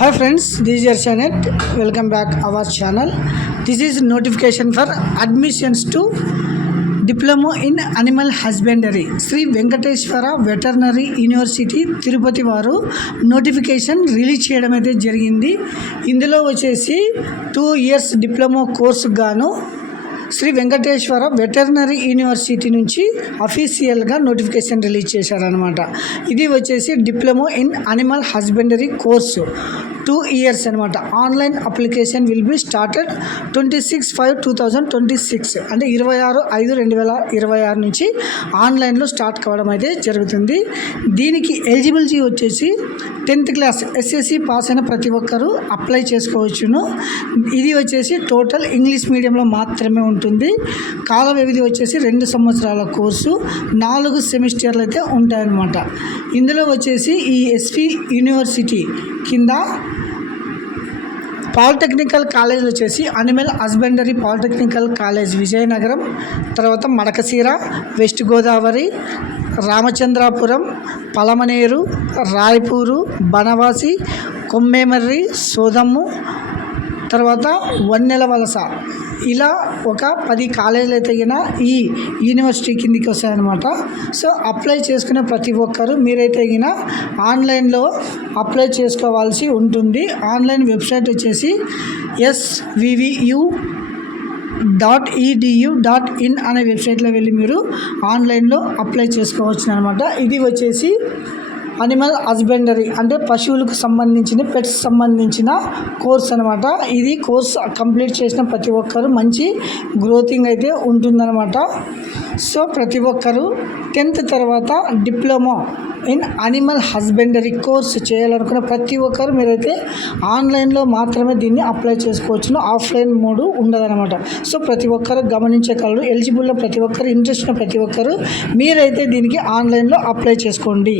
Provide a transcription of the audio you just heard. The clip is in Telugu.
Hi friends, this is your channel. Welcome back our channel. This is notification for admissions to Diploma in Animal Husbandry. Sri Venkateshwara Veterinary University Tirupati వారు నోటిఫికేషన్ రిలీజ్ చేయడం అయితే జరిగింది. ఇందులో వచ్చేసి 2 years డిప్లొమా కోర్సు గాను శ్రీ వెంకటేశ్వర వెటర్నరీ యూనివర్సిటీ నుంచి అఫీషియల్గా నోటిఫికేషన్ రిలీజ్ చేశారనమాట. ఇది వచ్చేసి diploma in animal husbandry course 2 years అనమాట. Online application will be started 26/5/2026 అంటే 26/5/2026 నుంచి ఆన్లైన్లో స్టార్ట్ కావడం అయితే జరుగుతుంది. దీనికి ఎలిజిబిలిటీ వచ్చేసి 10th క్లాస్ SSC పాస్ అయిన ప్రతి ఒక్కరూ అప్లై చేసుకోవచ్చును. ఇది వచ్చేసి టోటల్ ఇంగ్లీష్ మీడియంలో మాత్రమే ఉంటుంది. కాల వ్యవధి వచ్చేసి 2 సంవత్సరాల కోర్సు, 4 సెమిస్టర్లు అయితే ఉంటాయన్నమాట. ఇందులో వచ్చేసి ఈ ఎస్వి యూనివర్సిటీ కింద పాలిటెక్నికల్ కాలేజ్ వచ్చేసి animal husbandry polytechnical college Vizianagaram, తర్వాత మడకశీర, వెస్ట్ గోదావరి, రామచంద్రాపురం, పలమనేరు, రాయపూరు, బనవాసి, కొమ్మేమర్రి, సోదమ్ము, తర్వాత వన్నెలవలస, ఇలా ఒక 10 కాలేజీలు అయితే ఈ యూనివర్సిటీ కిందికి వస్తాయన్నమాట. సో అప్లై చేసుకునే ప్రతి ఒక్కరు మీరైతే ఆన్లైన్లో అప్లై చేసుకోవాల్సి ఉంటుంది. ఆన్లైన్ వెబ్సైట్ వచ్చేసి svvu.edu.in అనే వెబ్సైట్లో వెళ్ళి మీరు ఆన్లైన్లో అప్లై చేసుకోవచ్చు అనమాట. ఇది వచ్చేసి అనిమల్ హస్బెండరీ అంటే పశువులకు సంబంధించిన పెట్స్ సంబంధించిన కోర్స్ అనమాట. ఇది కోర్స్ కంప్లీట్ చేసిన ప్రతి ఒక్కరు మంచి గ్రోతింగ్ అయితే ఉంటుందన్నమాట. సో ప్రతి ఒక్కరు 10th తర్వాత diploma in animal husbandry course చేయాలనుకున్న ప్రతి ఒక్కరు మీరైతే ఆన్లైన్లో మాత్రమే దీన్ని అప్లై చేసుకోవచ్చును. ఆఫ్లైన్ మోడ్ ఉండదన్నమాట. సో ప్రతి ఒక్కరు గమనించగలరు. ఎలిజిబుల్లో ప్రతి ఒక్కరు, ఇంట్రెస్ట్ ఉన్న ప్రతి ఒక్కరు మీరైతే దీనికి ఆన్లైన్లో అప్లై చేసుకోండి.